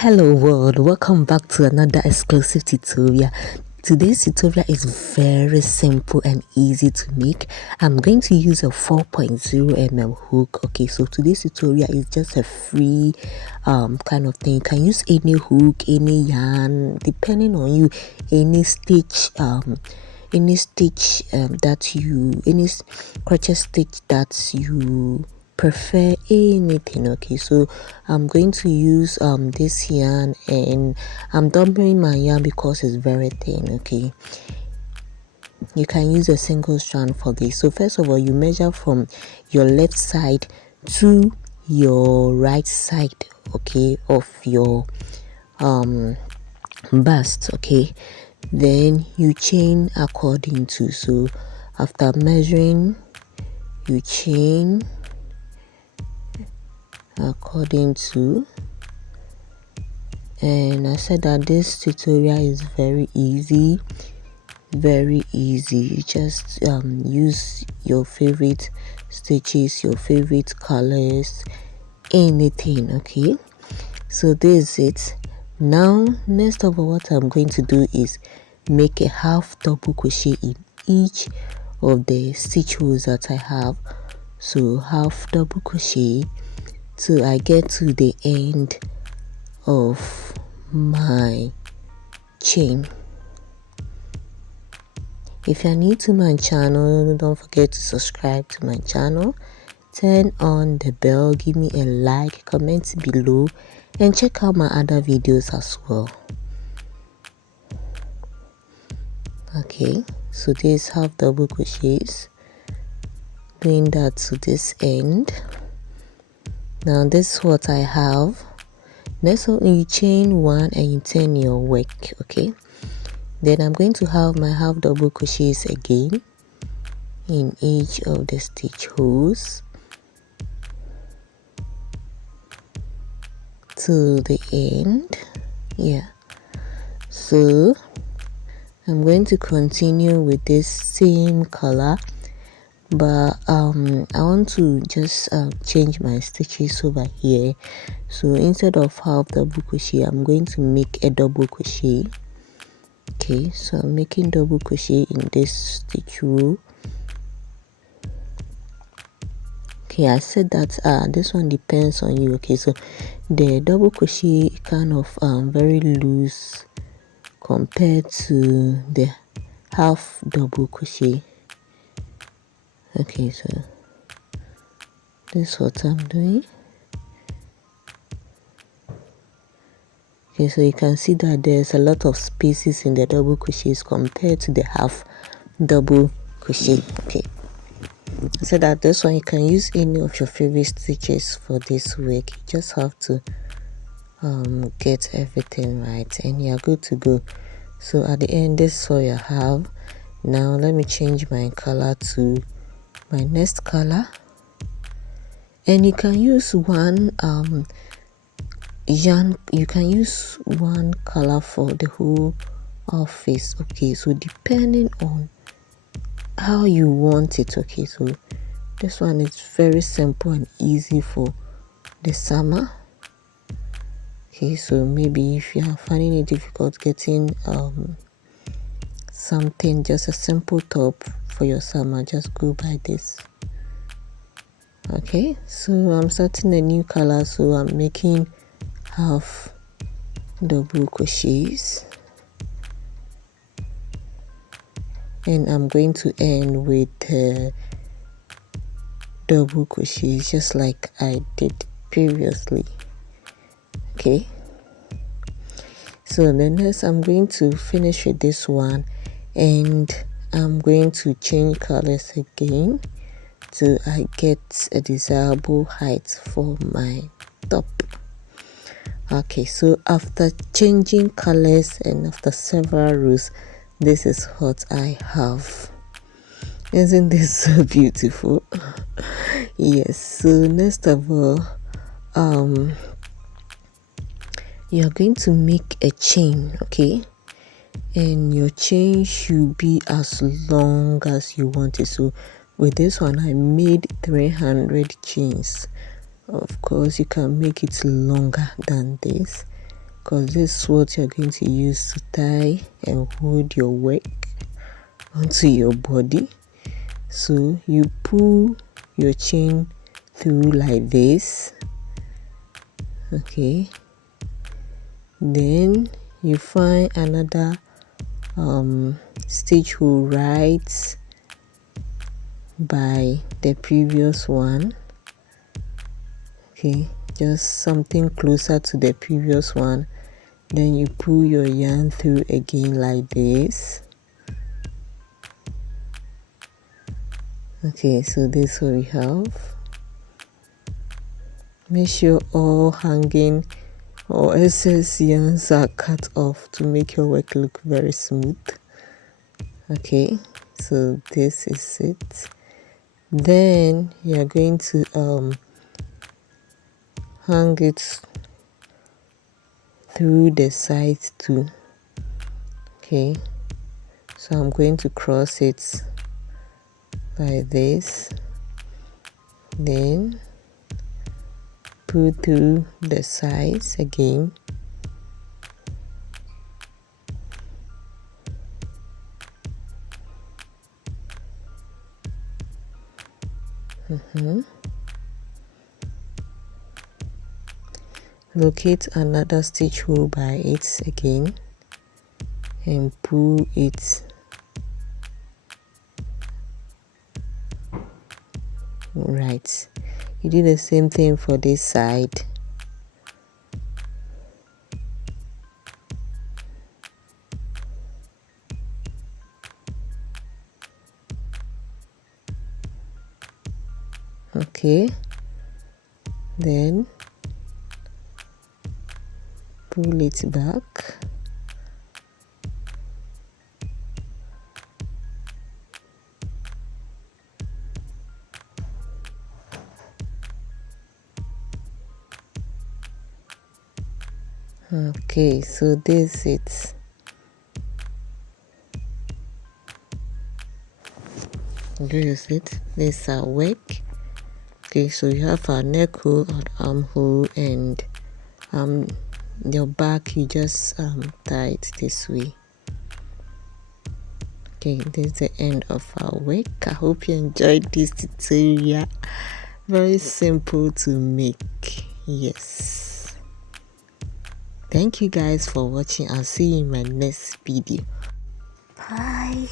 Hello world, welcome back to another exclusive tutorial. Today's tutorial is very simple and easy to make. I'm going to use a 4.0 hook. Okay, so today's tutorial is just a free kind of thing. You can use any hook, any yarn, depending on you, any stitch any crochet stitch that you prefer, anything. Okay, so I'm going to use this yarn, and I'm doubling my yarn because it's very thin. Okay, you can use a single strand for this. So first of all, you measure from your left side to your right side, okay, of your bust. Okay, then you chain according to, so after measuring, you chain according to. And I said that this tutorial is very easy. You just use your favorite stitches, your favorite colors, anything. Okay, so this is it. Now next of all, what I'm going to do is make a half double crochet in each of the stitch holes that I have. So half double crochet till I get to the end of my chain. If you're new to my channel, don't forget to subscribe to my channel, turn on the bell, give me a like, comment below, and check out my other videos as well. Okay, so this half double crochets, doing that to this end. Now this is what I have. Next one, you chain one and you turn your work. Okay, then I'm going to have my half double crochets again in each of the stitch holes to the end. Yeah, so I'm going to continue with this same color, but I want to just change my stitches over here. So instead of half double crochet, I'm going to make a double crochet. Okay, so I'm making double crochet in this stitch row. Okay, I said that this one depends on you. Okay, so the double crochet kind of very loose compared to the half double crochet. Okay, so this is what I'm doing. Okay, so you can see that there's a lot of spaces in the double crochets compared to the half double crochet. Okay, so that this one, you can use any of your favorite stitches for this work. You just have to get everything right and you're good to go. So at the end, this is what you have. Now let me change my color to my next color, and you can use one yarn, you can use one color for the whole outfit. Okay, so depending on how you want it. Okay, so this one is very simple and easy for the summer. Okay, so maybe if you are finding it difficult getting something, just a simple top for your summer, just go by this. Okay, so I'm starting a new color, so I'm making half double crochets, and I'm going to end with double crochets just like I did previously. Okay, so the next, I'm going to finish with this one, and I'm going to change colors again till I get a desirable height for my top. Okay, so after changing colors and after several rows, this is what I have. Isn't this so beautiful? Yes, so next of all, you're going to make a chain. Okay, and your chain should be as long as you want it. So with this one, I made 300 chains. Of course, you can make it longer than this, because this is what you're going to use to tie and hold your work onto your body. So you pull your chain through like this, okay, then you find another stitch hole right by the previous one, okay, just something closer to the previous one. Then you pull your yarn through again like this. Okay, so this is what we have. Make sure all hanging or excess yarns are cut off to make your work look very smooth. Okay, so this is it. Then you're going to hang it through the sides too. Okay, so I'm going to cross it like this, then pull through the sides again. Locate another stitch hole by it again and pull it right. You do the same thing for this side. Okay, then pull it back. Okay, so this is it. This is it. This is our work. Okay, so you have our neck hole, our armhole, and your back. You just tie it this way. Okay, this is the end of our work. I hope you enjoyed this tutorial. Very simple to make. Yes. Thank you guys for watching. I'll see you in my next video. Bye.